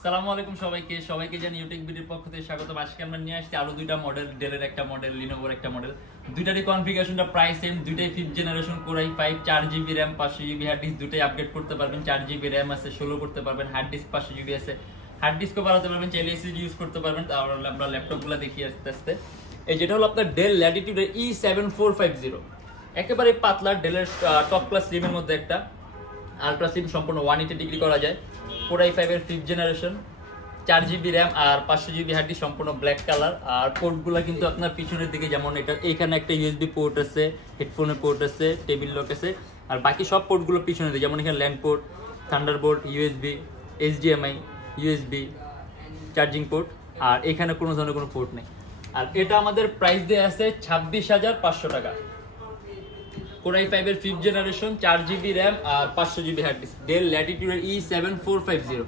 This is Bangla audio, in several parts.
আসসালামু আলাইকুম সবাইকে জানি ইউটেকবিডির পক্ষ থেকে স্বাগতম। আজকে আমরা নিয়ে আসছি আরো দুইটা মডেল, ডেলের একটা মডেল, লিনোভোর একটা মডেল। দুইটারই কনফিগারেশনটা প্রায় সেম, দুইটাই 5th generation core i5, 4GB RAM, 500GB hard disk, দুইটাই আপগ্রেড করতে পারবেন। 4GB RAM আছে, 16 করতে পারবেন, হার্ড ডিস্ক 500GB আছে, হার্ড ডিস্কও বাড়াতে পারবেন, চাইলে এসএসডি ইউজ করতে পারবেন। তাহলে আমরা ল্যাপটপগুলো দেখি আস্তে আস্তে। এই যেটা হলো আপনার ডেল ল্যাটিটিউড E7450, একেবারে পাতলা, ডেলের টপ ক্লাস স্লিমের মধ্যে একটা আলট্রা স্লিম, সম্পূর্ণ 180 ডিগ্রি করা যায়। কোর i5 এর 5th জেনারেশন, 4GB RAM আর 500GB হার্ড ডিস্ক, সম্পূর্ণ ব্ল্যাক কালার। আর পোর্টগুলো কিন্তু আপনার পিছনের দিকে, যেমন এটা এখানে একটা USB পোর্ট আছে, হেডফোনের পোর্ট আছে, টেবিল লক আছে। আর বাকি সব পোর্টগুলো পিছনের দিকে, যেমন এখানে land port, Thunderbolt, USB, HDMI, USB charging port. আর এখানে কোনো ধরনের কোনো পোর্ট নেই। আর এটা আমাদের প্রাইস দিয়ে আছে 26,500 টাকা। কোর i5 এর 5th জেনারেশন, 4GB RAM আর 500GB hard disk, Dell Latitude E7450।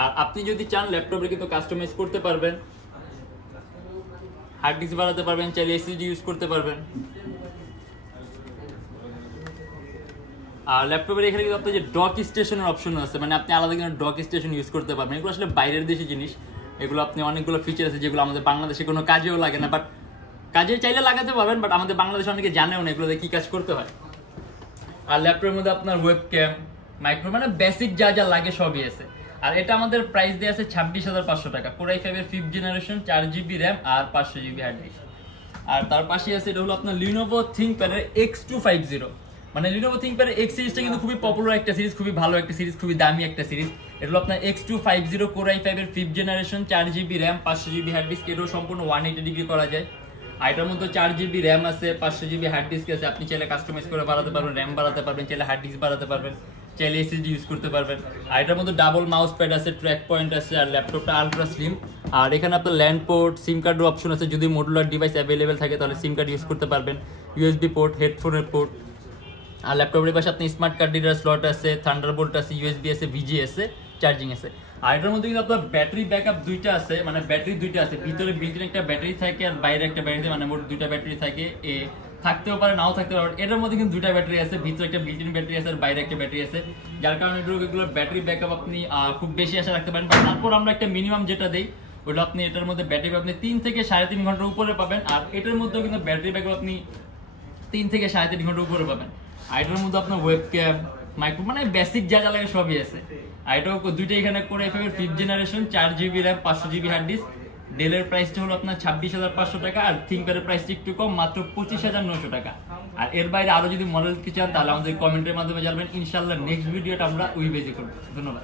আর আপনি যদি চান ল্যাপটপে কিন্তু কাস্টমাইজ করতে পারবেন, হার্ড ডিস্ক বাড়াতে পারবেন, চাইলে এসএসডি ইউজ করতে পারবেন। আর ল্যাপটপের এখানে কিন্তু আপনার যে ডক স্টেশনের অপশন আছে, মানে আপনি আলাদা করে ডক স্টেশন ইউজ করতে পারবেন। এগুলো আসলে বাইরের দেশি জিনিস, এগুলো আপনি অনেকগুলো ফিচার আছে যেগুলো আমাদের বাংলাদেশে কোনো কাজেও লাগে না, বাট কাজে চাইলে লাগাতে পারবেন, বাট আমাদের বাংলাদেশে অনেকে জানেও না এগুলো কি কাজ করতে হয়। আর ল্যাপটপের মধ্যে আপনার ওয়েবক্যাম, মাইক্রো, মানে বেসিক যা যা লাগে সবই আছে। আর এটা আমাদের প্রাইস দিয়ে আছে 26,500 টাকা। কোর i5 এর 5th জেনারেশন, 4GB RAM আর 500GB হার্ড ডিস্ক। আর তার পাশে আছে এটা হলো আপনার লিনোভো থিংকপ্যাড এর X250। মানে লিনোভো থিংকপ্যাড এর X সিরিজটা কিন্তু খুবই পপুলার একটা সিরিজ, খুবই ভালো একটা সিরিজ, খুবই দামি একটা সিরিজ। এটা হলো আপনার X250 কোর i5 এর 5th generation, 4GB RAM, 500GB hard disk. এটাও সম্পূর্ণ 180 ডিগ্রি করা যায়। আর এটার মধ্যে 4GB RAM আছে, 500GB হার্ড ডিস্ক আছে। আপনি চাইলে কাস্টমাইজ করে বাড়াতে পারবেন, র্যাম বাড়াতে পারবেন, চাইলে হার্ড ডিস্ক বাড়াতে পারবেন, চাইলে এসএসডি ইউজ করতে পারবেন। আর এটার মধ্যে ডাবল মাউস প্যাড আছে, ট্র্যাক পয়েন্ট আছে। আর ল্যাপটপটা আলট্রা স্লিম। আর এখানে আপনার ল্যান্ড পোর্ট, সিম কার্ডের অপশন আছে, যদি মডুলার ডিভাইস অ্যাভেলেবেল থাকে তাহলে সিম কার্ড ইউজ করতে পারবেন, USB পোর্ট, হেডফোনের পোর্ট। আর ল্যাপটপের পাশে আপনি স্মার্ট কার্ড রিডার স্লট আছে, থান্ডারবোল্ট আছে, USB আছে, VGA আছে, চার্জিং আছে। আর এটার মধ্যে কিন্তু আপনার ব্যাটারি ব্যাকআপ দুইটা আছে, মানে ব্যাটারি দুইটা আছে, ভিতরে বিল্ট-ইন একটা ব্যাটারি থাকে আর বাইরে একটা ব্যাটারি, মানে মোট দুইটা ব্যাটারি থাকে। থাকতেও পারে, নাও থাকতে পারে। এটার মধ্যে কিন্তু দুইটা ব্যাটারি আছে, ভিতরে একটা বিল্ট-ইন ব্যাটারি আছে আর বাইরে একটা ব্যাটারি আছে, যার কারণে এগুলো ব্যাটারি ব্যাকআপ আপনি খুব বেশি আশা রাখতে পারেন। তারপর আমরা একটা মিনিমাম যেটা দেই, ওটা আপনি এটার মধ্যে ব্যাটারি আপনি 3 থেকে 3.5 ঘন্টার উপরে পাবেন। আর এটার মধ্যেও কিন্তু ব্যাটারি ব্যাকআপ আপনি 3 থেকে 3.5 ঘন্টার উপরে পাবেন। আর এটার মধ্যে আপনার ওয়েবক্যাম, মাইক্রো, মানে বেসিক যা যা লাগে সবই আছে। আর এটাও দুইটা এখানে কোর i5 এর 5th generation, 4GB RAM, 500GB hard disk. ডেলের প্রাইসটা হলো আপনার 26,500 টাকা। আর থিংকপ্যাডের প্রাইসটা একটু কম, মাত্র 25,900 টাকা। আর এর বাইরে আরো যদি মডেল কি চান তাহলে আমাদের কমেন্টের মাধ্যমে জানাবেন। ইনশাআল্লাহ নেক্সট ভিডিওটা আমরা ওই বেজে করবো। ধন্যবাদ।